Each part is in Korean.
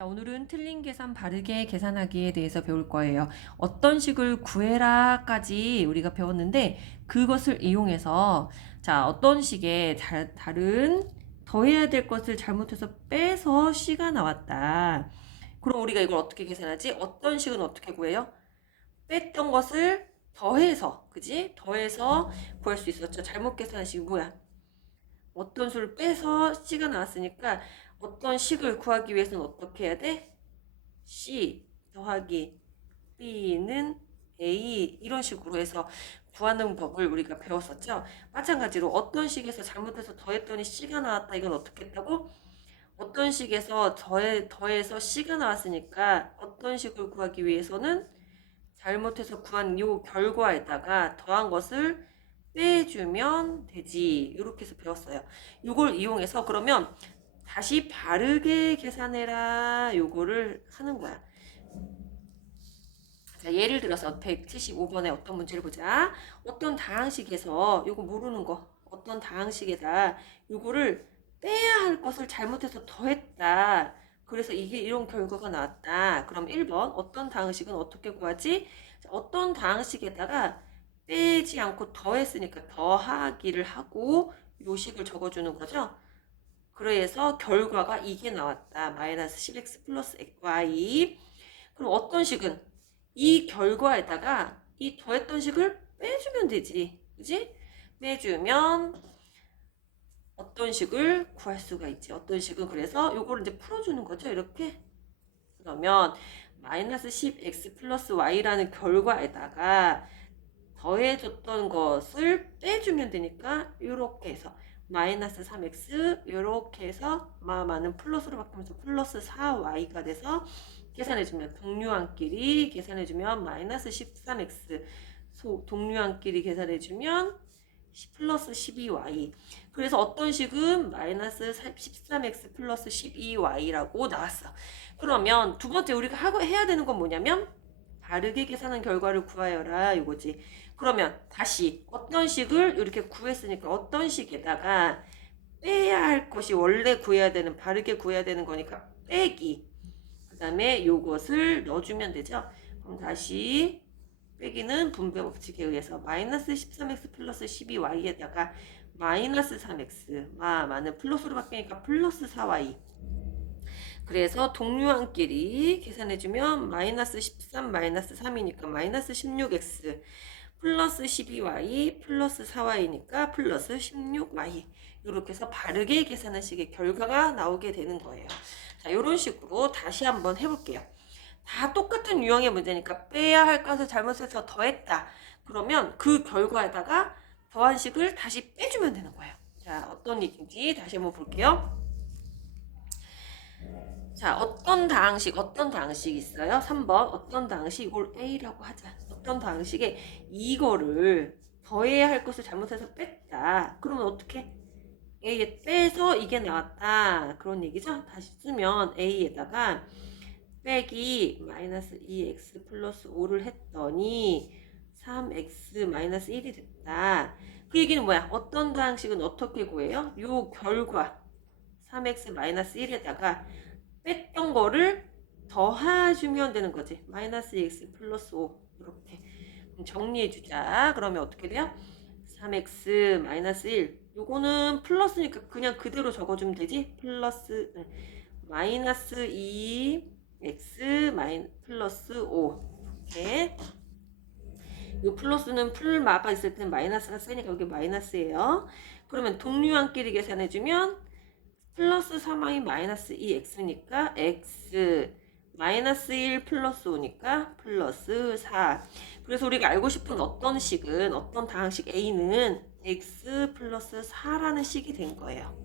오늘은 틀린 계산 바르게 계산하기에 대해서 배울 거예요. 어떤 식을 구해라까지 우리가 배웠는데 그것을 이용해서 어떤 식의 다른 더해야 될 것을 잘못해서 빼서 C가 나왔다. 그럼 우리가 이걸 어떻게 계산하지? 어떤 식은 어떻게 구해요? 뺐던 것을 더해서, 그지? 더해서 구할 수 있었죠. 잘못 계산한 식이 뭐야? 어떤 수를 빼서 C가 나왔으니까 어떤 식을 구하기 위해서는 어떻게 해야 돼? C 더하기 B는 A 이런 식으로 해서 구하는 법을 우리가 배웠었죠. 마찬가지로 어떤 식에서 잘못해서 더했더니 C가 나왔다. 이건 어떻게 했다고? 어떤 식에서 더해서 C가 나왔으니까 어떤 식을 구하기 위해서는 잘못해서 구한 요 결과에다가 더한 것을 빼주면 되지. 이렇게 해서 배웠어요. 이걸 이용해서 그러면 다시 바르게 계산해라. 요거를 하는 거야. 자, 예를 들어서 175번에 어떤 문제를 보자. 어떤 다항식에서 요거 모르는 거. 어떤 다항식에다 요거를 빼야 할 것을 잘못해서 더했다. 그래서 이게 이런 결과가 나왔다. 그럼 1번 어떤 다항식은 어떻게 구하지? 자, 어떤 다항식에다가 빼지 않고 더했으니까 더하기를 하고 요 식을 적어주는 거죠. 그래서 결과가 이게 나왔다. 마이너스 10x 플러스 y. 그럼 어떤 식은 이 결과에다가 이 더했던 식을 빼주면 되지. 그지? 빼주면 어떤 식을 구할 수가 있지. 어떤 식은 그래서 요거를 이제 풀어주는 거죠. 이렇게. 그러면 마이너스 10x 플러스 y라는 결과에다가 더해줬던 것을 빼주면 되니까 이렇게 해서 마이너스 3x 이렇게 해서 마는 플러스로 바뀌면서 플러스 4y가 돼서 계산해주면 동류항끼리 계산해주면 마이너스 13x 동류항끼리 계산해주면 플러스 12y. 그래서 어떤 식은 마이너스 13x 플러스 12y라고 나왔어. 그러면 두 번째 우리가 해야 되는 건 뭐냐면 바르게 계산한 결과를 구하여라 이거지. 그러면 다시 어떤 식을 이렇게 구했으니까 어떤 식에다가 빼야 할 것이 원래 구해야 되는 바르게 구해야 되는 거니까 빼기. 그 다음에 요것을 넣어주면 되죠. 그럼 다시 빼기는 분배 법칙에 의해서 마이너스 13x 플러스 12y에다가 마이너스 3x 마는 플러스로 바뀌니까 플러스 4y. 그래서 동류항끼리 계산해주면 마이너스 13 마이너스 3이니까 마이너스 16x 플러스 12y 플러스 4y니까 플러스 16y. 이렇게 해서 바르게 계산한 식의 결과가 나오게 되는 거예요. 자, 이런 식으로 다시 한번 해볼게요. 다 똑같은 유형의 문제니까 빼야 할 것을 잘못해서 더했다. 그러면 그 결과에다가 더한 식을 다시 빼주면 되는 거예요. 자, 어떤 얘기인지 다시 한번 볼게요. 자, 어떤 다항식 있어요? 3번 어떤 다항식 이걸 A라고 하자. 어떤 다항식에 이거를 더해야 할 것을 잘못해서 뺐다. 그러면 어떻게? A에 빼서 이게 나왔다. 그런 얘기죠? 다시 쓰면 A에다가 빼기 마이너스 2x 플러스 5를 했더니 3x 마이너스 1이 됐다. 그 얘기는 뭐야? 어떤 다항식은 어떻게 구해요? 요 결과 3x 마이너스 1에다가 뺐던 거를 더해주면 되는 거지. 마이너스 x 플러스 5 이렇게 정리해주자. 그러면 어떻게 돼요? 3x 마이너스 1 요거는 플러스니까 그냥 그대로 적어주면 되지. 플러스 마이너스 2x 플러스 5 이렇게. 이 플러스는 풀마가 있을 때는 마이너스가 쓰니까 여기 마이너스예요. 그러면 동류항끼리 계산해주면 플러스 3y 마이너스 2x니까 x 마이너스 1 플러스 5니까 플러스 4. 그래서 우리가 알고 싶은 어떤 식은 어떤 다항식 A는 x 플러스 4라는 식이 된 거예요.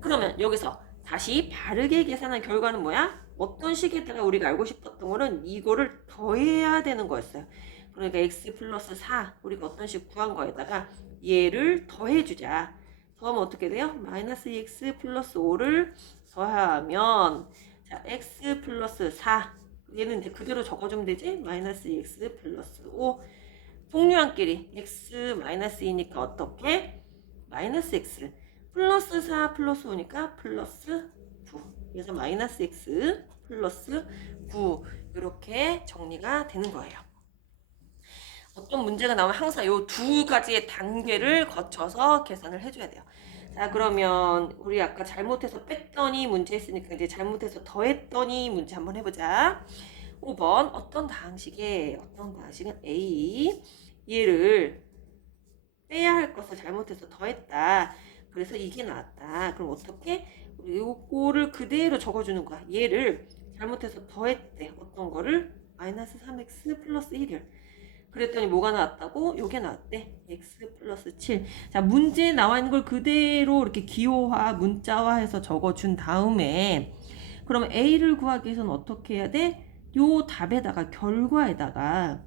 그러면 여기서 다시 바르게 계산한 결과는 뭐야? 어떤 식에다가 우리가 알고 싶었던 거는 이거를 더해야 되는 거였어요. 그러니까 x 플러스 4 우리가 어떤 식 구한 거에다가 얘를 더해주자. 더하면 어떻게 돼요? 마이너스 2x 플러스 5를 더하면 자 x 플러스 4 얘는 이제 그대로 적어주면 되지? 마이너스 2x 플러스 5 동류항끼리 x 마이너스 2니까 어떻게? 마이너스 x 플러스 4 플러스 5니까 플러스 9 그래서 마이너스 x 플러스 9 이렇게 정리가 되는 거예요. 어떤 문제가 나오면 항상 이 두 가지의 단계를 거쳐서 계산을 해줘야 돼요. 자, 그러면 우리 아까 잘못해서 뺐더니 문제 했으니까 이제 잘못해서 더했더니 문제 한번 해보자. 5번 어떤 다항식은 A 얘를 빼야 할 것을 잘못해서 더했다. 그래서 이게 나왔다. 그럼 어떻게? 우리 요거를 그대로 적어주는 거야. 얘를 잘못해서 더했대. 어떤 거를? 마이너스 3x 플러스 1을. 그랬더니 뭐가 나왔다고? 요게 나왔대. x 플러스 7. 자, 문제에 나와 있는 걸 그대로 이렇게 기호화, 문자화해서 적어준 다음에 그러면 a를 구하기 위해서는 어떻게 해야 돼? 요 답에다가 결과에다가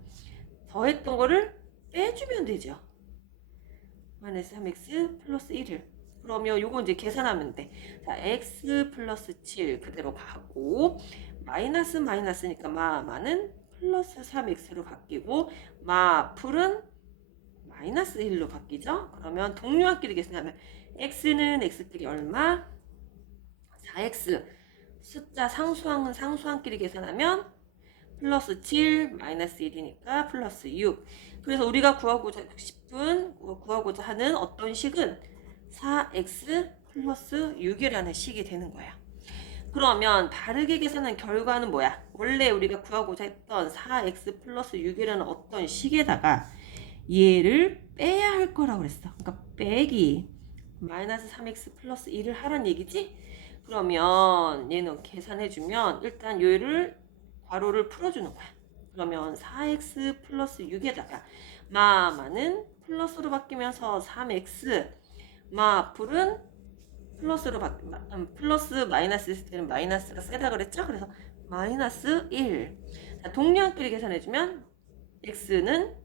더했던 거를 빼주면 되죠. 마이너스 3x 플러스 1을. 그러면 요거 이제 계산하면 돼. 자, x 플러스 7 그대로 가고 마이너스니까 마는 플러스 3x로 바뀌고 풀은 마이너스 1로 바뀌죠. 그러면 동료한끼리 계산하면 x는 x끼리 얼마? 4x. 숫자 상수항은 상수항끼리 계산하면 플러스 7 마이너스 1이니까 플러스 6. 그래서 우리가 구하고자 하는 어떤 식은 4x 플러스 6이라는 식이 되는 거야. 그러면 다르게 계산한 결과는 뭐야? 원래 우리가 구하고자 했던 4x 플러스 6이라는 어떤 식에다가 얘를 빼야 할 거라고 그랬어. 그러니까 빼기 마이너스 3x 플러스 1을 하란 얘기지? 그러면 얘는 계산해주면 일단 얘를 괄호를 풀어주는 거야. 그러면 4x 플러스 6에다가 마는 플러스로 바뀌면서 3x 풀은 플러스 마이너스 있을 때는 마이너스가 세다 그랬죠? 그래서 마이너스 1. 자, 동료한끼리 계산해주면 x는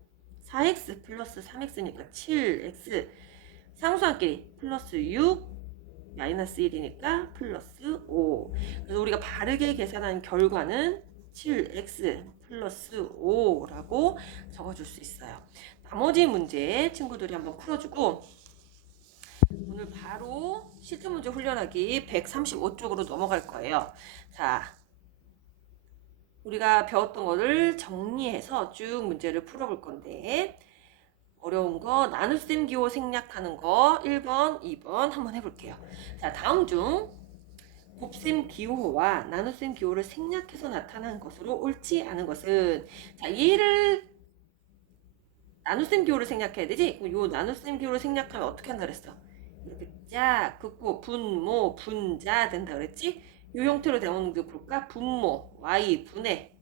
4x 플러스 3x니까 7x. 상수한끼리 플러스 6 마이너스 1이니까 플러스 5. 그래서 우리가 바르게 계산한 결과는 7x 플러스 5라고 적어줄 수 있어요. 나머지 문제 친구들이 한번 풀어주고 오늘 바로 실전 문제 훈련하기 135쪽으로 넘어갈 거예요. 자, 우리가 배웠던 거를 정리해서 쭉 문제를 풀어볼 건데 어려운 거 나눗셈 기호 생략하는 거 1번, 2번 한번 해볼게요. 자, 다음 중 곱셈 기호와 나눗셈 기호를 생략해서 나타난 것으로 옳지 않은 것은 자, 얘를 나눗셈 기호를 생략해야 되지? 요 나눗셈 기호를 생략하면 어떻게 한다 그랬어? 이렇게 짝 긋고 분모 분자 된다 그랬지? 이 형태로 나오는 게 볼까? 분모 y 분의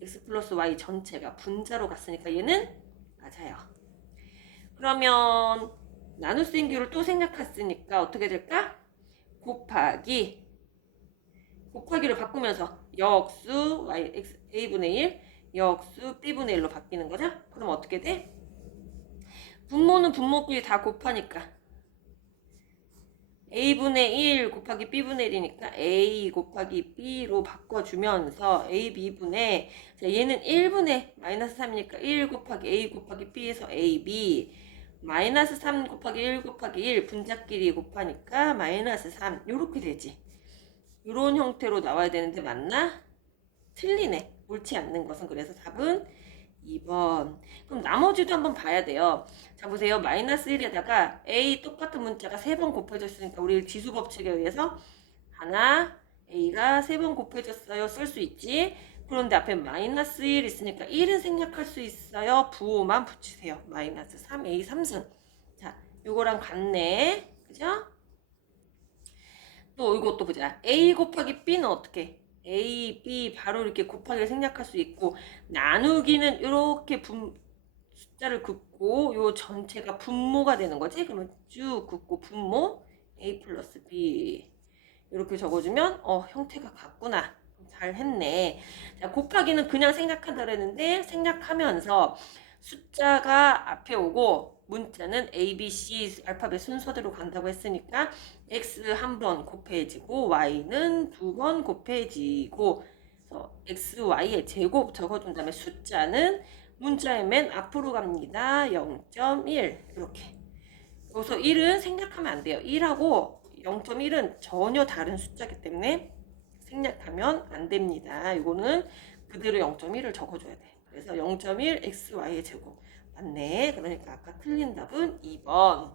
x 플러스 y 전체가 분자로 갔으니까 얘는 맞아요. 그러면 나눗셈 기호를 또 생략했으니까 어떻게 될까? 곱하기를 바꾸면서 역수 y x a분의 1 역수 b분의 1로 바뀌는 거죠? 그럼 어떻게 돼? 분모는 분모끼리 다 곱하니까 a분의 1 곱하기 b분의 1이니까 a 곱하기 b로 바꿔주면서 ab분의 자, 얘는 1분의 마이너스 3이니까 1 곱하기 a 곱하기 b에서 ab 마이너스 3 곱하기 1 곱하기 1 분자끼리 곱하니까 마이너스 3 요렇게 되지. 요런 형태로 나와야 되는데 맞나? 틀리네. 옳지 않는 것은. 그래서 답은 2번. 그럼 나머지도 한번 봐야 돼요. 자, 보세요. 마이너스 1에다가 a 똑같은 문자가 3번 곱해져 있으니까 우리 지수 법칙에 의해서 하나 a가 3번 곱해졌어요. 쓸 수 있지. 그런데 앞에 마이너스 1 있으니까 1은 생략할 수 있어요. 부호만 붙이세요. 마이너스 3a 3승. 자, 요거랑 같네. 그죠? 또 이것도 보자. a 곱하기 b는 어떻게? a, b 바로 이렇게 곱하기를 생략할 수 있고 나누기는 이렇게 숫자를 긋고 요 전체가 분모가 되는 거지. 그러면 쭉 긋고 분모 a 플러스 b 이렇게 적어주면 형태가 같구나. 잘 했네. 자, 곱하기는 그냥 생략한다 그랬는데 생략하면서 숫자가 앞에 오고 문자는 A, B, C 알파벳 순서대로 간다고 했으니까 X 한 번 곱해지고 Y는 2번 곱해지고 X, Y의 제곱 적어준 다음에 숫자는 문자의 맨 앞으로 갑니다. 0.1 이렇게. 여기서 1은 생략하면 안 돼요. 1하고 0.1은 전혀 다른 숫자이기 때문에 생략하면 안 됩니다. 이거는 그대로 0.1을 적어줘야 돼. 그래서 0.1 xy의 제곱. 맞네. 그러니까 아까 틀린 답은 2번.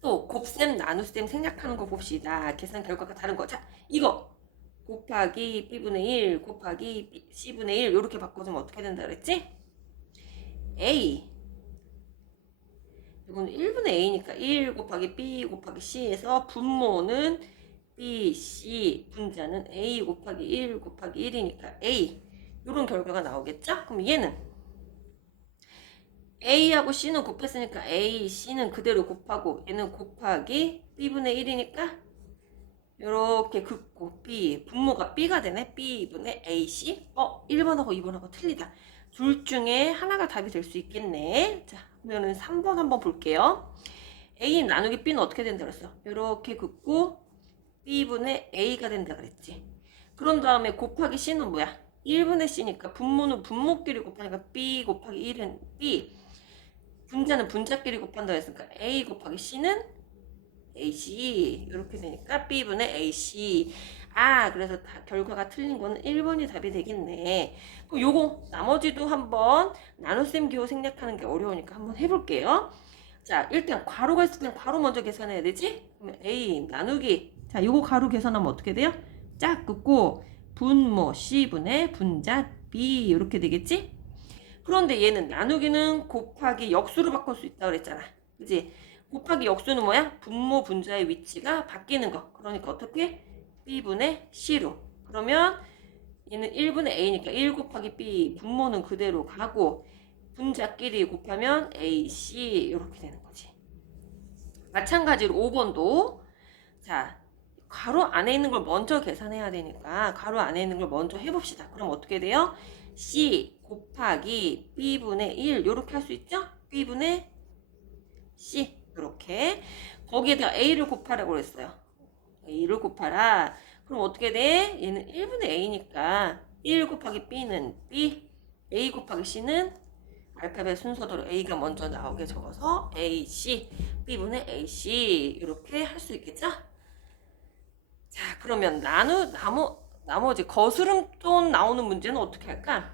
또 곱셈 나눗셈 생략하는 거 봅시다. 계산 결과가 다른 거. 자, 이거 곱하기 b분의 1 곱하기 c분의 1 이렇게 바꿔주면 어떻게 된다 그랬지? a 이건 1분의 a니까 1 곱하기 b 곱하기 c에서 분모는 b, c, 분자는 a 곱하기 1 곱하기 1이니까 a 이런 결과가 나오겠죠? 그럼 얘는 a하고 c는 곱했으니까 a, c는 그대로 곱하고 얘는 곱하기 b분의 1이니까 이렇게 긋고 b 분모가 b가 되네. b분의 ac 1번하고 2번하고 틀리다. 둘 중에 하나가 답이 될 수 있겠네. 자, 그러면은 3번 한번 볼게요. a 나누기 b는 어떻게 된다 그랬어? 이렇게 긋고 b분의 a가 된다 그랬지. 그런 다음에 곱하기 c는 뭐야? 1분의 c니까 분모는 분모끼리 곱하니까 b 곱하기 1은 b 분자는 분자끼리 곱한다 했으니까 a 곱하기 c는 AC 이렇게 되니까 B분의 AC. 그래서 결과가 틀린 거는 1번이 답이 되겠네. 그럼 요거 나머지도 한번 나눗셈 기호 생략하는 게 어려우니까 한번 해볼게요. 자, 일단 괄호가 있을 땐 괄호 먼저 계산해야 되지? 그러면 A 나누기. 자, 요거 괄호 계산하면 어떻게 돼요? 짝 긋고 분모 C분의 분자 B 이렇게 되겠지? 그런데 얘는 나누기는 곱하기 역수로 바꿀 수 있다고 그랬잖아. 그치? 곱하기 역수는 뭐야? 분모 분자의 위치가 바뀌는 거. 그러니까 어떻게? b분의 c로. 그러면 얘는 1분의 a니까 1 곱하기 b 분모는 그대로 가고 분자끼리 곱하면 ac 이렇게 되는 거지. 마찬가지로 5번도 자 괄호 안에 있는 걸 먼저 계산해야 되니까 괄호 안에 있는 걸 먼저 해봅시다. 그럼 어떻게 돼요? c 곱하기 b분의 1 이렇게 할 수 있죠? b분의 c 이렇게 거기에다 a를 곱하라고 그랬어요. a를 곱하라. 그럼 어떻게 돼? 얘는 1분의 a니까 1 곱하기 b는 b, a 곱하기 c는 알파벳 순서대로 a가 먼저 나오게 적어서 ac, b분의 ac 이렇게 할 수 있겠죠? 자, 그러면 나머지 거스름돈 나오는 문제는 어떻게 할까?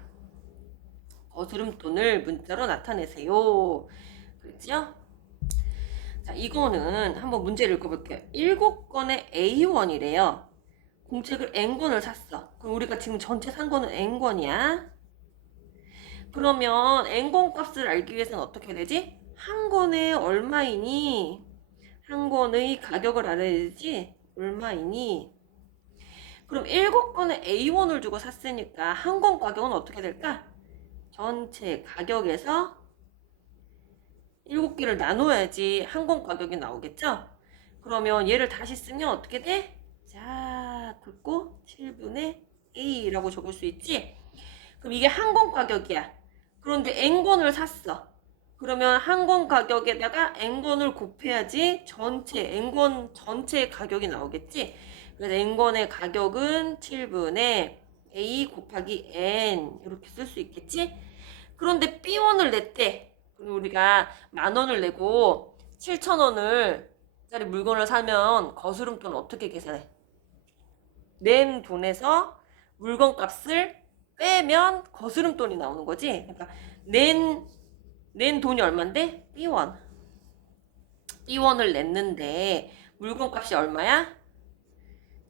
거스름돈을 문자로 나타내세요. 그렇죠? 자, 이거는 한번 문제를 읽어볼게요. 7권의 A1이래요. 공책을 N권을 샀어. 그럼 우리가 지금 전체 산 거는 N권이야. 그러면 N권 값을 알기 위해서는 어떻게 되지? 한 권에 얼마이니? 한 권의 가격을 알아야 되지? 얼마이니? 그럼 7권의 A1을 주고 샀으니까 한 권 가격은 어떻게 될까? 전체 가격에서 7개를 나눠야지 한 권 가격이 나오겠죠? 그러면 얘를 다시 쓰면 어떻게 돼? 자, 긋고 7분의 A라고 적을 수 있지? 그럼 이게 한 권 가격이야. 그런데 N권을 샀어. 그러면 한 권 가격에다가 N권을 곱해야지 전체, N권 전체의 가격이 나오겠지? 그래서 N권의 가격은 7분의 A 곱하기 N 이렇게 쓸 수 있겠지? 그런데 B1을 냈대. 그럼 우리가 10,000원을 내고 7,000원을 짜리 물건을 사면 거스름돈 어떻게 계산해? 낸 돈에서 물건 값을 빼면 거스름돈이 나오는 거지. 그러니까 낸 돈이 얼만데? B1. B1을 냈는데 물건 값이 얼마야?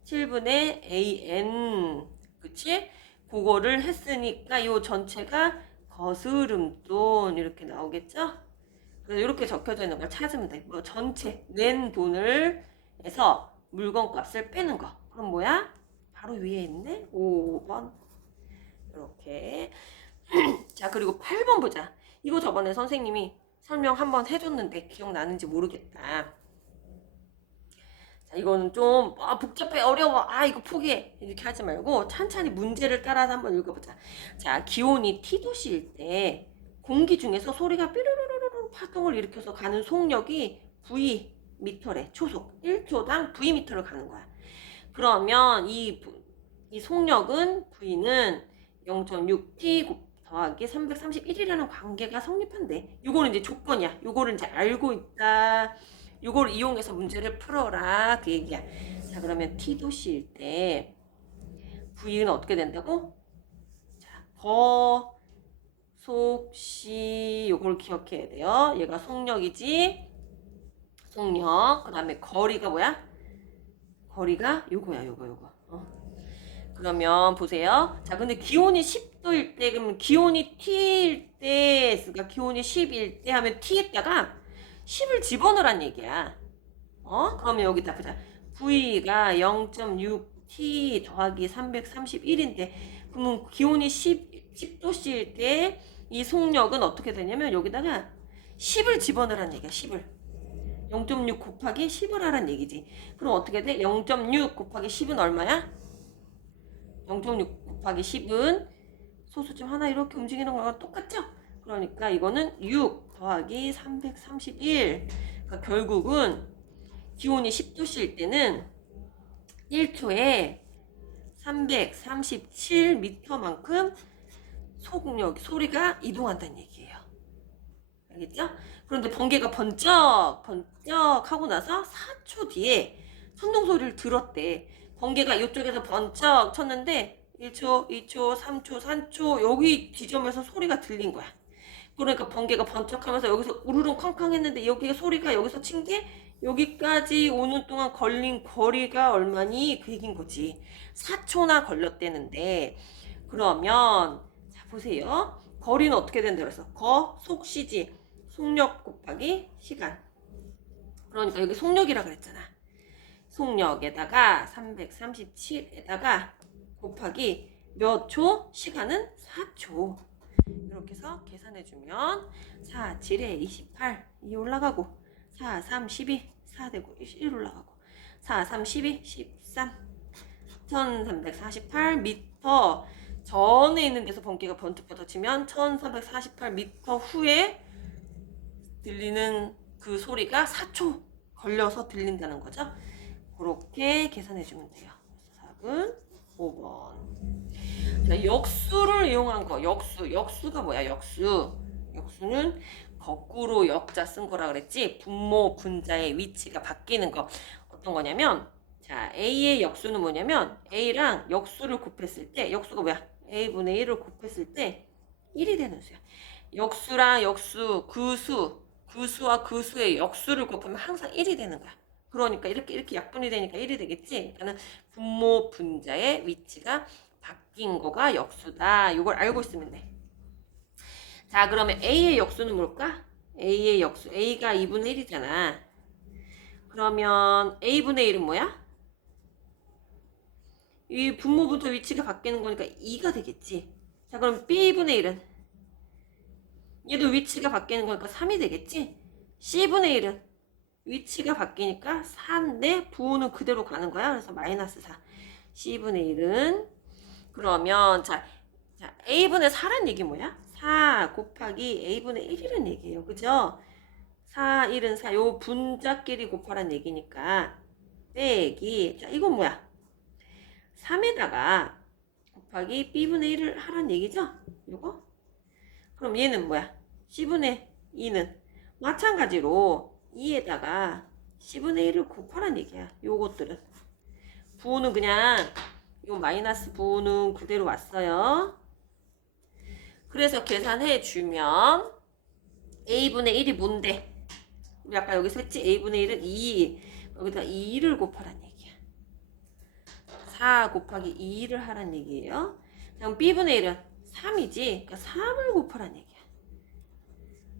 7분의 AN. 그치? 그거를 했으니까 요 전체가 거스름돈 이렇게 나오겠죠? 그래서 이렇게 적혀져 있는 걸 찾으면 돼. 뭐 전체 낸 돈을 해서 물건 값을 빼는 거. 그럼 뭐야? 바로 위에 있네. 5번. 이렇게. 자, 그리고 8번 보자. 이거 저번에 선생님이 설명 한번 해줬는데 기억나는지 모르겠다. 자, 이거는 좀 복잡해 어려워 이거 포기해 이렇게 하지 말고 찬찬히 문제를 따라서 한번 읽어보자. 자, 기온이 T도씨일 때 공기 중에서 소리가 삐르르르르 파동을 일으켜서 가는 속력이 Vm래. 초속 1초당 Vm를 가는 거야. 그러면 이 속력은 V는 0.6T 더하기 331이라는 관계가 성립한대. 요거는 이제 조건이야. 요거를 이제 알고 있다. 이걸 이용해서 문제를 풀어라 그 얘기야. 자, 그러면 T도시일 때 V는 어떻게 된다고? 자, 속시 요걸 기억해야 돼요. 얘가 속력이지. 속력. 그 다음에 거리가 뭐야? 거리가 요거야, 요거. 그러면 보세요. 자, 근데 기온이 10도일 때, 그러면 기온이 T일 때, 그러니까 기온이 10일 때 하면 T에다가 10을 집어넣으란 얘기야. 그러면 여기다 보자. V가 0.6T 더하기 331인데, 그러면 기온이 10도씨일 때 이 속력은 어떻게 되냐면 여기다가 10을 집어넣으란 얘기야, 10을. 0.6 곱하기 10을 하란 얘기지. 그럼 어떻게 돼? 0.6 곱하기 10은 얼마야? 0.6 곱하기 10은 소수점 하나 이렇게 움직이는 거랑 똑같죠? 그러니까 이거는 6 더하기 331. 그러니까 결국은 기온이 10도씨일 때는 1초에 337m만큼 소리가 이동한다는 얘기예요. 알겠죠? 그런데 번개가 번쩍 하고 나서 4초 뒤에 천둥 소리를 들었대. 번개가 이쪽에서 번쩍 쳤는데 1초, 2초, 3초, 4초 여기 지점에서 소리가 들린 거야. 그러니까 번개가 번쩍하면서 여기서 우르릉 쾅쾅 했는데 여기가 소리가 여기서 친 게 여기까지 오는 동안 걸린 거리가 얼마니? 그 얘기인 거지. 4초나 걸렸대는데 그러면 자 보세요. 거리는 어떻게 된다 그랬어? 속시지. 속력 곱하기 시간. 그러니까 여기 속력이라 그랬잖아. 속력에다가 337에다가 곱하기 몇 초? 시간은 4초. 이렇게 해서 계산해주면 4, 7에 28, 2 올라가고 4, 3, 12, 4 되고 1 올라가고 4, 3, 12, 13, 1348m 전에 있는 데서 번개가 번뜩 뻗어치면 1348m 후에 들리는 그 소리가 4초 걸려서 들린다는 거죠. 그렇게 계산해주면 돼요. 답은 5번. 자, 역수를 이용한 거. 역수가 뭐야? 역수는 거꾸로 역자 쓴 거라 그랬지. 분모 분자의 위치가 바뀌는 거. 어떤 거냐면 자, A의 역수는 뭐냐면 A랑 역수를 곱했을 때 역수가 뭐야? A분의 1을 곱했을 때 1이 되는 수야. 역수랑 역수, 그수와 그수의 역수를 곱하면 항상 1이 되는 거야. 그러니까 이렇게 약분이 되니까 1이 되겠지. 그러니까 분모 분자의 위치가 바뀐 거가 역수다. 이걸 알고 있으면 돼. 자, 그러면 A의 역수는 뭘까? A의 역수. A가 2분의 1이잖아. 그러면 A분의 1은 뭐야? 이 분모 분자 위치가 바뀌는 거니까 2가 되겠지. 자, 그럼 B분의 1은? 얘도 위치가 바뀌는 거니까 3이 되겠지. C분의 1은? 위치가 바뀌니까 4인데 부호는 그대로 가는 거야. 그래서 마이너스 4. C분의 1은? 그러면 자 A분의 4란 얘기 뭐야? 4 곱하기 A분의 1이란 얘기예요. 그죠? 4, 1은 4. 요 분자끼리 곱하란 얘기니까 빼기. 자, 이건 뭐야? 3에다가 곱하기 B분의 1을 하란 얘기죠? 요거? 그럼 얘는 뭐야? C분의 2는 마찬가지로 2에다가 C분의 1을 곱하란 얘기야. 요것들은. 부호는 그냥 요 마이너스 부호는 그대로 왔어요. 그래서 계산해 주면 A분의 1이 뭔데? 우리 아까 여기서 했지? A분의 1은 2. 여기다 2를 곱하란 얘기야. 4 곱하기 2를 하란 얘기예요. 그럼 B분의 1은 3이지. 그러니까 3을 곱하란 얘기야.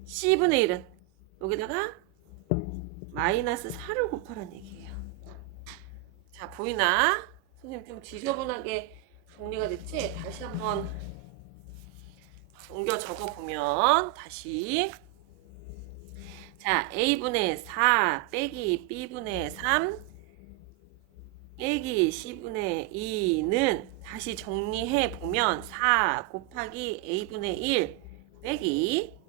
C분의 1은 여기다가 마이너스 4를 곱하란 얘기예요. 자, 보이나? 선생님 좀 지저분하게 정리가 됐지? 다시 한번 옮겨 적어보면 다시 자, A분의 4 빼기 B분의 3 빼기 C분의 2는 다시 정리해보면 4 곱하기 A분의 1 빼기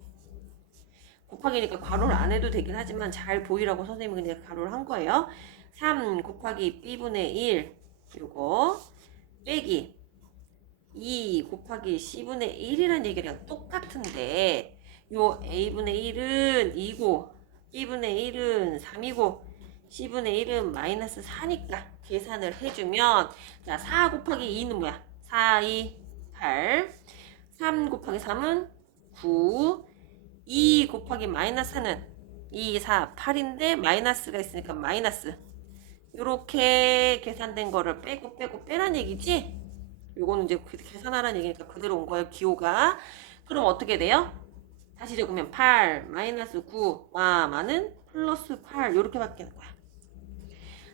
곱하기니까 괄호를 안 해도 되긴 하지만 잘 보이라고 선생님이 그냥 괄호를 한 거예요. 3 곱하기 B분의 1 요거 빼기 2 곱하기 C분의 1이라는 얘기랑 똑같은데 요 A분의 1은 2고 B분의 1은 3이고 C분의 1은 마이너스 4니까 계산을 해주면 자, 4 곱하기 2는 뭐야? 4, 2, 8 3 곱하기 3은 9 2 곱하기 마이너스 4는 2, 4, 8인데 마이너스가 있으니까 마이너스 요렇게 계산된 거를 빼고 빼란 얘기지? 요거는 이제 계산하라는 얘기니까 그대로 온 거예요. 기호가. 그럼 어떻게 돼요? 다시 적으면 8 마이너스 9 마는 플러스 8 요렇게 바뀌는 거야.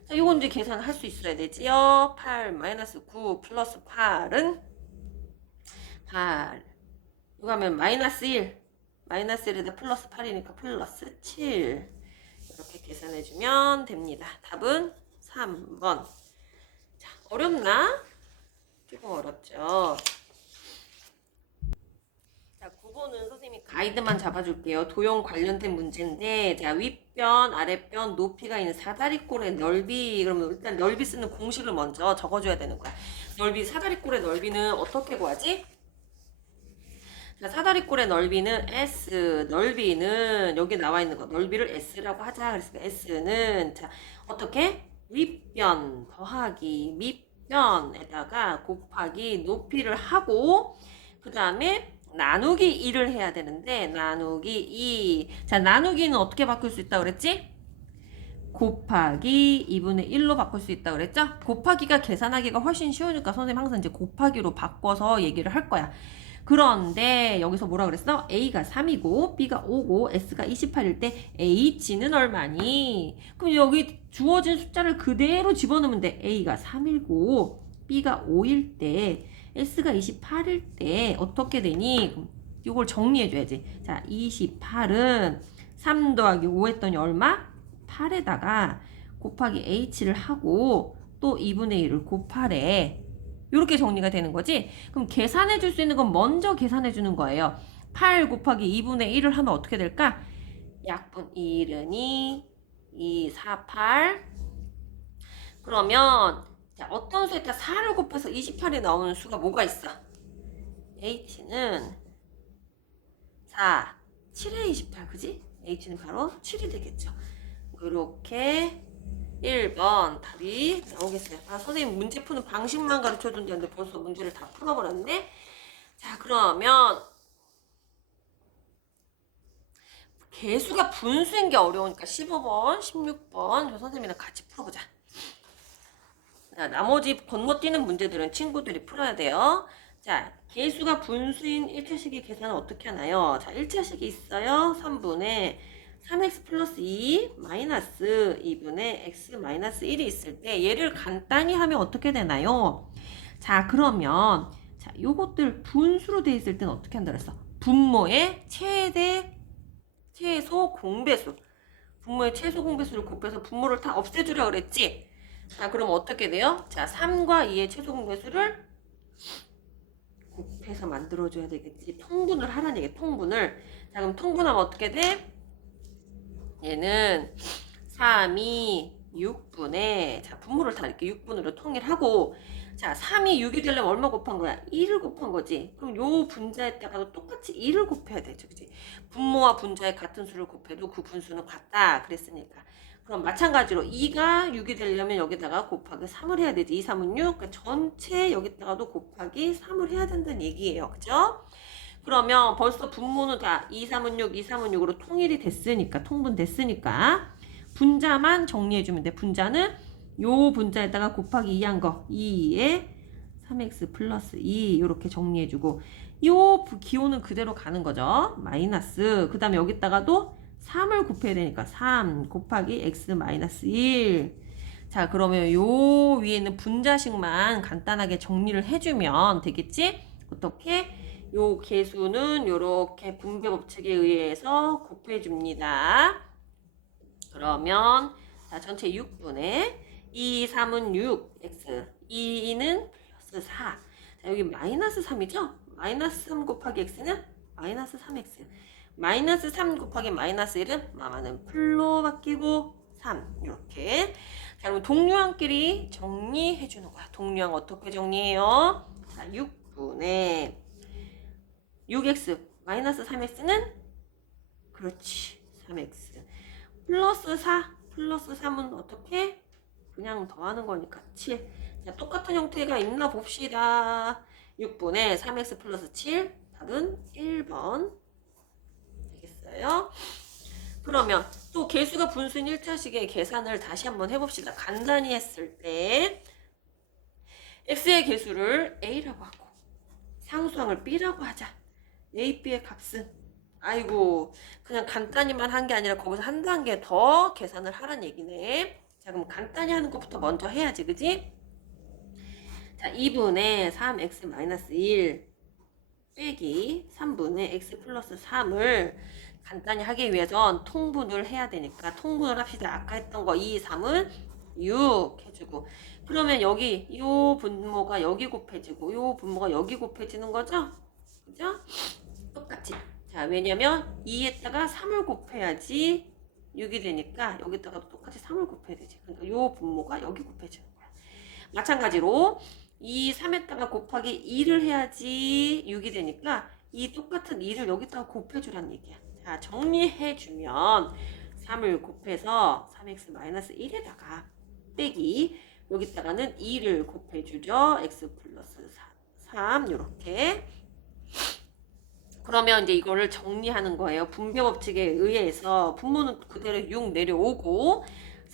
자, 요건 이제 계산할 수 있어야 되지요. 8 마이너스 9 플러스 8은 8 이거 하면 마이너스 1 마이너스 1에다 플러스 8이니까 플러스 7 이렇게 계산해주면 됩니다. 답은 3번. 자, 어렵나? 조금 어렵죠. 자, 9번은 선생님이 가이드만 잡아줄게요. 도형 관련된 문제인데, 자, 윗변, 아랫변, 높이가 있는 사다리꼴의 넓이, 그러면 일단 넓이 쓰는 공식을 먼저 적어줘야 되는 거야. 넓이, 사다리꼴의 넓이는 어떻게 구하지? 자, 사다리꼴의 넓이는 S, 넓이는 여기 나와 있는 거, 넓이를 S라고 하자. 그랬으니까 S는, 자, 어떻게? 윗변 더하기 밑변에다가 곱하기 높이를 하고, 그 다음에 나누기 2를 해야 되는데 나누기 2. 자, 나누기는 어떻게 바꿀 수 있다고 그랬지? 곱하기 2분의 1로 바꿀 수 있다고 그랬죠? 곱하기가 계산하기가 훨씬 쉬우니까 선생님 항상 이제 곱하기로 바꿔서 얘기를 할 거야. 그런데 여기서 뭐라 그랬어? A가 3이고 B가 5고 S가 28일 때 H는 얼마니? 그럼 여기 주어진 숫자를 그대로 집어넣으면 돼. A가 3이고 B가 5일 때 S가 28일 때 어떻게 되니? 이걸 정리해줘야지. 자, 28은 3 더하기 5 했더니 얼마? 8에다가 곱하기 H를 하고 또 2분의 1을 곱하래. 이렇게 정리가 되는 거지? 그럼 계산해 줄 수 있는 건 먼저 계산해 주는 거예요. 8 곱하기 2분의 1을 하면 어떻게 될까? 약분 1은 2, 4, 8. 그러면 자, 어떤 수에다 4를 곱해서 28이 나오는 수가 뭐가 있어? H는 4, 7에 28, 그지? H는 바로 7이 되겠죠. 이렇게 1번 답이 나오겠어요. 아, 선생님 문제 푸는 방식만 가르쳐준 데인데 벌써 문제를 다 풀어버렸네. 자, 그러면 개수가 분수인 게 어려우니까 15번, 16번 저 선생님이랑 같이 풀어보자. 자, 나머지 건너뛰는 문제들은 친구들이 풀어야 돼요. 자, 개수가 분수인 1차식의 계산은 어떻게 하나요? 자, 1차식이 있어요. 3분의 3x 플러스 2 마이너스 2분의 x 마이너스 1이 있을 때 얘를 간단히 하면 어떻게 되나요? 자, 그러면 자, 요것들 분수로 돼 있을 때는 어떻게 한다 그랬어? 분모의 최소 공배수. 분모의 최소 공배수를 곱해서 분모를 다 없애주라 그랬지? 자, 그럼 어떻게 돼요? 자, 3과 2의 최소 공배수를 곱해서 만들어줘야 되겠지. 통분을 하라는 얘기야, 통분을. 자, 그럼 통분하면 어떻게 돼? 얘는 3이 6분의, 자, 분모를 다 이렇게 6분으로 통일하고, 자, 3이 6이 되려면 얼마 곱한 거야? 2를 곱한 거지. 그럼 요 분자에다가도 똑같이 2를 곱해야 되죠, 그지? 분모와 분자의 같은 수를 곱해도 그 분수는 같다 그랬으니까. 그럼 마찬가지로 2가 6이 되려면 여기다가 곱하기 3을 해야 되지. 2, 3은 6. 그러니까 전체 여기다가도 곱하기 3을 해야 된다는 얘기예요. 그죠? 그러면 벌써 분모는 다 2, 3은 6, 2, 3은 6으로 통일이 됐으니까, 통분됐으니까 분자만 정리해주면 돼. 분자는 요 분자에다가 곱하기 2한 거 2에 3x 플러스 2 이렇게 정리해주고 요 기호는 그대로 가는 거죠. 마이너스 그 다음에 여기다가도 3을 곱해야 되니까 3 곱하기 x 마이너스 1. 자, 그러면 요 위에 있는 분자식만 간단하게 정리를 해주면 되겠지? 어떻게? 요 개수는 요렇게 분배 법칙에 의해서 곱해줍니다. 그러면 자, 전체 6분의 2, 3은 6, x 2는 플러스 4. 자, 여기 마이너스 3이죠? 마이너스 3 곱하기 x는 마이너스 3x. 마이너스 3 곱하기 마이너스 1은 마마는 풀로 바뀌고 3 이렇게. 자, 그럼 동류항끼리 정리해 주는 거야. 동류항 어떻게 정리해요? 자, 6분의 6x 마이너스 3x는 그렇지 3x 플러스 4. 플러스 3은 어떻게? 그냥 더하는 거니까 7. 자, 똑같은 형태가 있나 봅시다. 6분의 3x 플러스 7. 답은 1번. 되겠어요? 그러면 또 개수가 분수인 1차식의 계산을 다시 한번 해봅시다. 간단히 했을 때 x의 개수를 a라고 하고 상수항을 b라고 하자. a, b의 값은 아이고 그냥 간단히만 한 게 아니라 거기서 한 단계 더 계산을 하란 얘기네. 자 그럼 간단히 하는 것부터 먼저 해야지 그지? 자 2분의 3x-1 빼기 3분의 x 플러스 3을 간단히 하기 위해선 통분을 해야 되니까 통분을 합시다. 아까 했던 거 2, 3은 6 해주고 그러면 여기 요 분모가 여기 곱해지고 요 분모가 여기 곱해지는 거죠? 그죠? 똑같이. 자 왜냐면 2에다가 3을 곱해야지 6이 되니까 여기다가 똑같이 3을 곱해야 되지. 그러니까 요 분모가 여기 곱해지는 거야. 마찬가지로 이 3에다가 곱하기 2를 해야지 6이 되니까 이 똑같은 2를 여기다가 곱해주란 얘기야. 자 정리해주면 3을 곱해서 3x-1에다가 빼기 여기다가는 2를 곱해주죠. x 플러스 3 요렇게. 그러면 이제 이거를 정리하는 거예요. 분배 법칙에 의해서 분모는 그대로 6 내려오고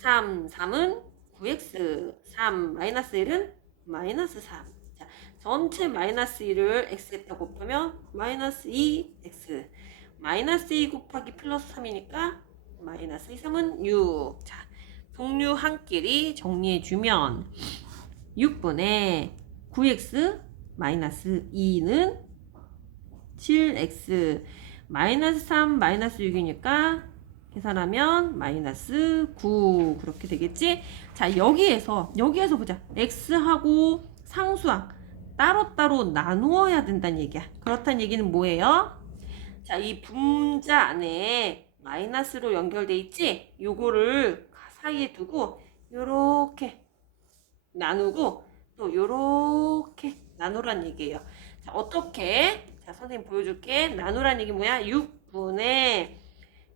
3은 9x 3 마이너스 1은 마이너스 3. 자, 전체 마이너스 1을 x에다 곱하면 마이너스 2x 마이너스 2 곱하기 플러스 3이니까 마이너스 2, 3은 6. 자, 동류 한끼리 정리해주면 6분의 9x 마이너스 2는 7x 마이너스 3 마이너스 6이니까 계산하면 마이너스 9 그렇게 되겠지? 자 여기에서 보자. x하고 상수항 따로따로 나누어야 된다는 얘기야. 그렇다는 얘기는 뭐예요? 자 이 분자 안에 마이너스로 연결돼 있지? 요거를 사이에 두고 요렇게 나누고 또 요렇게 나누란 얘기예요. 자 어떻게? 자 선생님 보여줄게. 나누란 얘기 뭐야? 6분의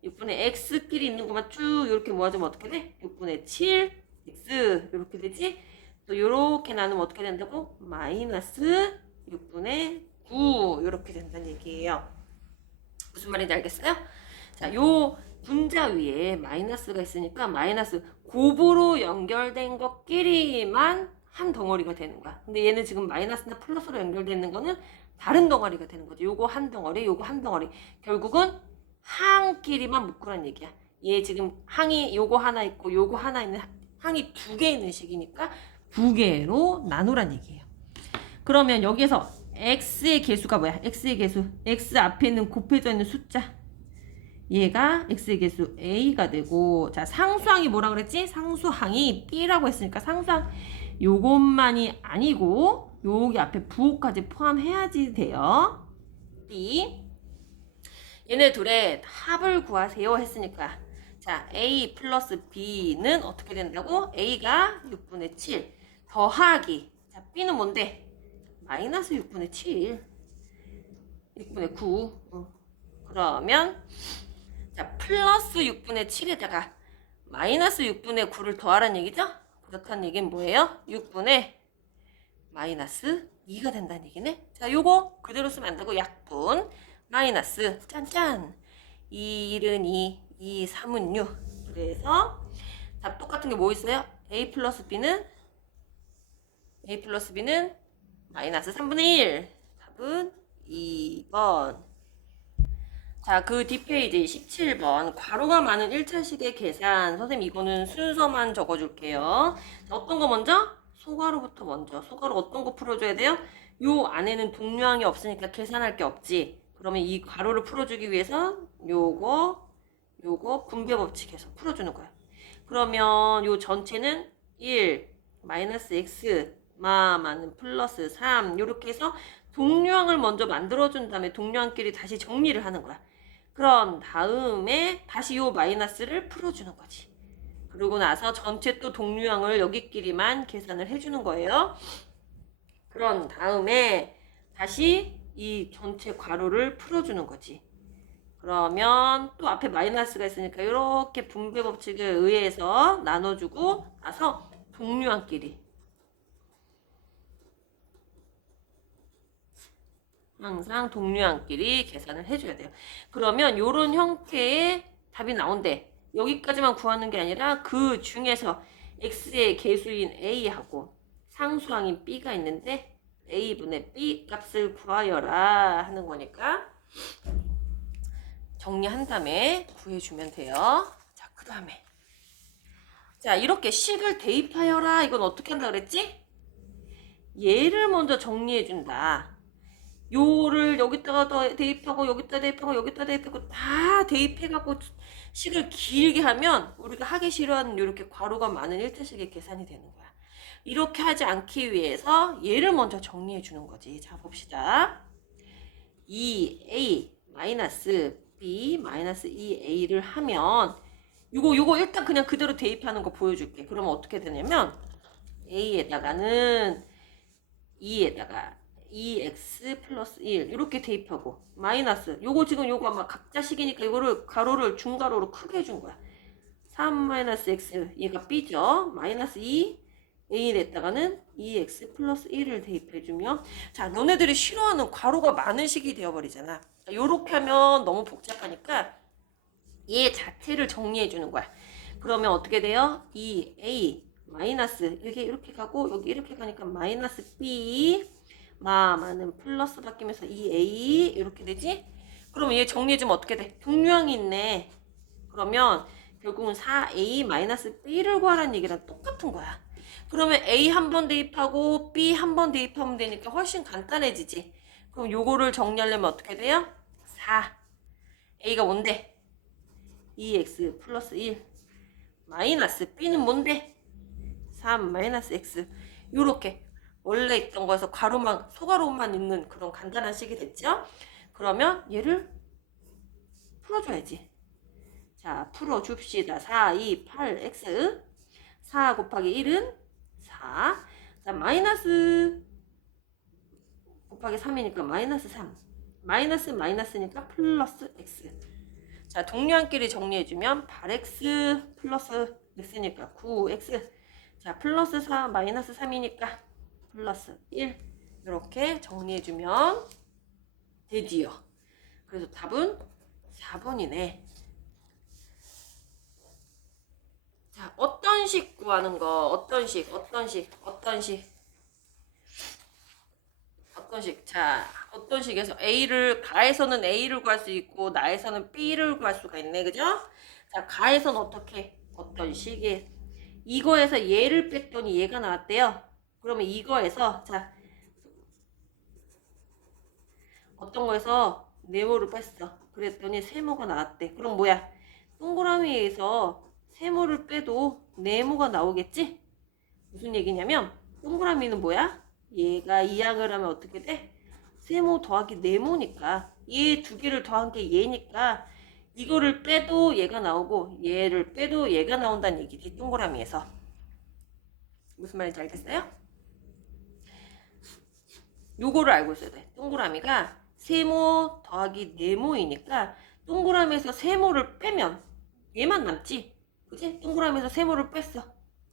x끼리 있는 것만 쭉 이렇게 모아주면 어떻게 돼? 6분의 7x 이렇게 되지? 또 이렇게 나누면 어떻게 된다고? 마이너스 6분의 9 이렇게 된다는 얘기예요. 무슨 말인지 알겠어요? 자, 요 분자 위에 마이너스가 있으니까 마이너스 곱으로 연결된 것끼리만 한 덩어리가 되는 거야. 근데 얘는 지금 마이너스나 플러스로 연결되어 있는 거는 다른 덩어리가 되는 거죠. 요거 한 덩어리, 요거 한 덩어리. 결국은 항끼리만 묶으란 얘기야. 얘 지금 항이 요거 하나 있고 요거 하나 있는 항이 두 개 있는 식이니까 두 개로 나누란 얘기예요. 그러면 여기에서 x의 개수가 뭐야? x의 개수. x 앞에 있는 곱해져 있는 숫자. 얘가 x의 개수 a가 되고 자 상수항이 뭐라 그랬지? 상수항이 b라고 했으니까 상수항 요것만이 아니고 여기 앞에 부호까지 포함해야지 돼요. b 얘네 둘의 합을 구하세요 했으니까 자 a 플러스 b는 어떻게 된다고? a가 6분의 7 더하기 자 b는 뭔데? 마이너스 6분의 7 6분의 9 그러면 자 플러스 6분의 7에다가 마이너스 6분의 9를 더하라는 얘기죠? 그렇다는 얘기는 뭐예요? 6분의 마이너스 2가 된다는 얘기네. 자 요거 그대로 쓰면 안 되고 약분 마이너스 짠짠 1은 2, 2, 3은 6 그래서 답 똑같은 게 뭐 있어요? a 플러스 b는 마이너스 3분의 1 답은 2번. 자, 그 뒷페이지 17번 괄호가 많은 1차식의 계산. 선생님 이거는 순서만 적어줄게요. 자, 어떤 거 먼저? 소괄호부터 먼저. 소괄호 어떤 거 풀어줘야 돼요? 요 안에는 동류항이 없으니까 계산할 게 없지. 그러면 이 괄호를 풀어주기 위해서 요거 분배 법칙에서 풀어주는 거야. 그러면 요 전체는 1 마이너스 x 마는 플러스 3 요렇게 해서 동류항을 먼저 만들어준 다음에 동류항끼리 다시 정리를 하는 거야. 그런 다음에 다시 요 마이너스를 풀어주는 거지. 그러고 나서 전체 또 동류항을 여기끼리만 계산을 해주는 거예요. 그런 다음에 다시 이 전체 괄호를 풀어주는 거지. 그러면 또 앞에 마이너스가 있으니까 이렇게 분배 법칙에 의해서 나눠주고 나서 동류항끼리 항상 동류항끼리 계산을 해줘야 돼요. 그러면 이런 형태의 답이 나온대. 여기까지만 구하는 게 아니라 그 중에서 x의 계수인 a하고 상수항인 b가 있는데 a분의 b 값을 구하여라 하는 거니까 정리한 다음에 구해주면 돼요. 자, 그 다음에 자 이렇게 식을 대입하여라. 이건 어떻게 한다 그랬지? 얘를 먼저 정리해준다. 요를 여기다가 더 대입하고 여기다 대입하고 여기다 대입하고 다 대입해갖고 식을 길게 하면 우리가 하기 싫어하는 이렇게 괄호가 많은 1차식의 계산이 되는 거야. 이렇게 하지 않기 위해서 얘를 먼저 정리해 주는 거지. 자 봅시다. 2a 마이너스 b 마이너스 2a를 하면 요거 일단 그냥 그대로 대입하는 거 보여줄게. 그러면 어떻게 되냐면 a에다가는 2에다가 2x 플러스 1 이렇게 대입하고 마이너스 요거 지금 요거 아마 각자 식이니까 이거를 가로를 중가로로 크게 해준 거야. 3 마이너스 x 얘가 b죠. 마이너스 2 a에다가는 2x 플러스 1을 대입해주면 자 너네들이 싫어하는 괄호가 많은 식이 되어버리잖아. 요렇게 하면 너무 복잡하니까 얘 자체를 정리해주는 거야. 그러면 어떻게 돼요? 2a 마이너스 이렇게 가고 여기 이렇게 가니까 마이너스 b 마는 플러스 바뀌면서 2a 이렇게 되지? 그러면 얘 정리해주면 어떻게 돼? 동류항이 있네. 그러면 결국은 4a 마이너스 b를 구하라는 얘기랑 똑같은 거야. 그러면 a 한 번 대입하고 b 한 번 대입하면 되니까 훨씬 간단해지지. 그럼 요거를 정리하려면 어떻게 돼요? 4 a가 뭔데? 2x 플러스 1 마이너스 b는 뭔데? 3 마이너스 x 요렇게 원래 있던 거에서 가로만 소가로만 있는 그런 간단한 식이 됐죠? 그러면 얘를 풀어줘야지. 자 풀어줍시다. 4, 2, 8, x 4 곱하기 1은 4. 자 마이너스 곱하기 3이니까 마이너스 3 마이너스 마이너스니까 플러스 x. 자 동류항끼리 정리해주면 8x 플러스 x니까 9x. 자 플러스 4 마이너스 3이니까 플러스 1 이렇게 정리해주면 되지요. 그래서 답은 4번이네. 자 어떤 식 구하는 거 어떤 식 자 어떤 식에서 a를 가에서는 a를 구할 수 있고 나에서는 b를 구할 수가 있네. 그죠? 자 가에서는 어떤 식에 이거에서 얘를 뺐더니 얘가 나왔대요. 그러면 이거에서 자 어떤 거에서 네모를 뺐어. 그랬더니 세모가 나왔대. 그럼 뭐야? 동그라미에서 세모를 빼도 네모가 나오겠지? 무슨 얘기냐면 동그라미는 뭐야? 얘가 이항을 하면 어떻게 돼? 세모 더하기 네모니까 얘 두 개를 더한 게 얘니까 이거를 빼도 얘가 나오고 얘를 빼도 얘가 나온다는 얘기지. 동그라미에서. 무슨 말인지 알겠어요? 요거를 알고 있어야 돼. 동그라미가 세모 더하기 네모이니까 동그라미에서 세모를 빼면 얘만 남지. 그치? 동그라미에서 세모를 뺐어.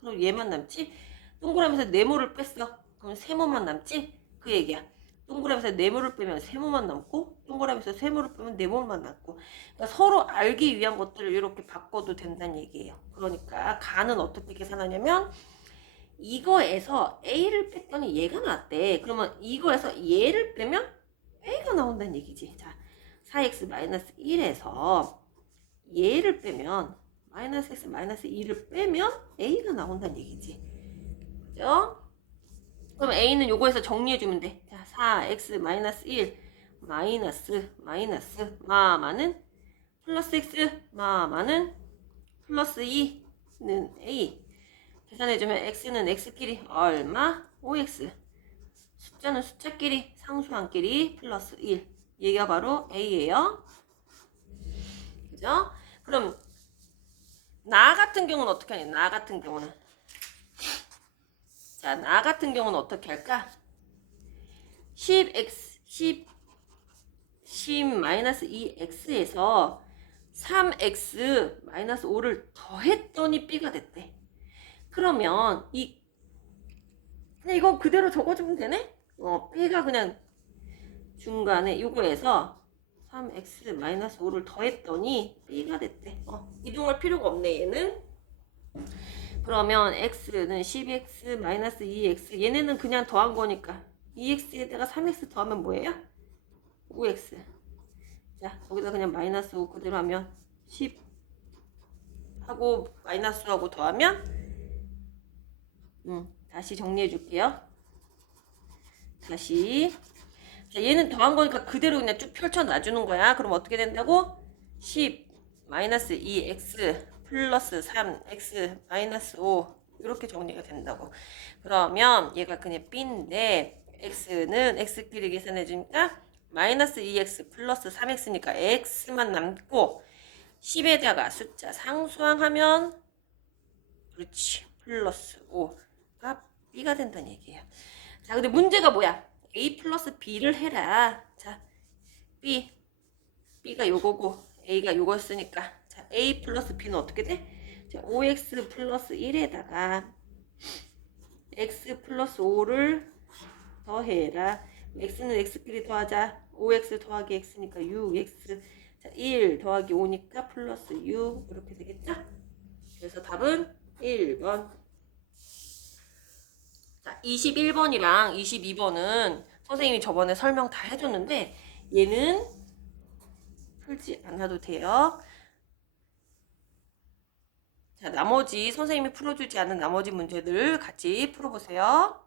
그럼 얘만 남지. 동그라미에서 네모를 뺐어. 그럼 세모만 남지. 그 얘기야. 동그라미에서 네모를 빼면 세모만 남고 동그라미에서 세모를 빼면 네모만 남고 그러니까 서로 알기 위한 것들을 이렇게 바꿔도 된다는 얘기예요. 그러니까 가는 어떻게 계산하냐면 이거에서 a를 뺐더니 얘가 나왔대. 그러면 이거에서 얘를 빼면 a가 나온다는 얘기지. 자, 4x-1에서 얘를 빼면 마이너스 x 마이너스 2를 빼면 a가 나온다는 얘기지. 그죠? 그럼 a는 요거에서 정리해주면 돼. 자, 4x 마이너스 1 마이너스 마는 플러스 x 마는 플러스 2는 a 계산해주면 x는 x끼리 얼마? 5x 숫자는 숫자끼리 상수항끼리 플러스 1 얘가 바로 a예요. 그죠? 그럼 나 같은 경우는 어떻게 하냐? 나 같은 경우는 자, 나 같은 경우는 어떻게 할까? 10x 10-2x에서 3x-5를 더했더니 b가 됐대. 그러면 그냥 이거 그대로 적어주면 되네? b가 그냥 중간에 요거에서 3x-5를 더했더니 b가 됐대. 이동할 필요가 없네 얘는. 그러면 x는 10x-2x, 얘네는 그냥 더한 거니까 2x에다가 3x 더하면 뭐예요? 5x. 자, 거기다 그냥 마이너스 5 그대로 하면 10 하고 마이너스 하고 더하면 다시 정리해 줄게요. 다시. 자, 얘는 더한 거니까 그대로 그냥 쭉 펼쳐 놔주는 거야. 그럼 어떻게 된다고? 10 마이너스 2x 플러스 3x 마이너스 5 이렇게 정리가 된다고. 그러면 얘가 그냥 b인데 x는 x끼리 계산해 주니까 마이너스 2x 플러스 3x니까 x만 남고 10에다가 숫자 상수항하면 그렇지 플러스 5가 b가 된다는 얘기예요. 자, 근데 문제가 뭐야? a 플러스 b를 해라. 자, b가 요거고 a가 요거였으니까 자, a 플러스 b는 어떻게 돼? 자, 5x 플러스 1에다가 x 플러스 5를 더해라. x는 x끼리 더하자. 5x 더하기 x니까 6x. 자, 1 더하기 5니까 플러스 6 이렇게 되겠죠? 그래서 답은 1번. 자, 21번이랑 22번은 선생님이 저번에 설명 다 해줬는데 얘는 풀지 않아도 돼요. 자, 나머지 선생님이 풀어주지 않은 나머지 문제들 같이 풀어보세요.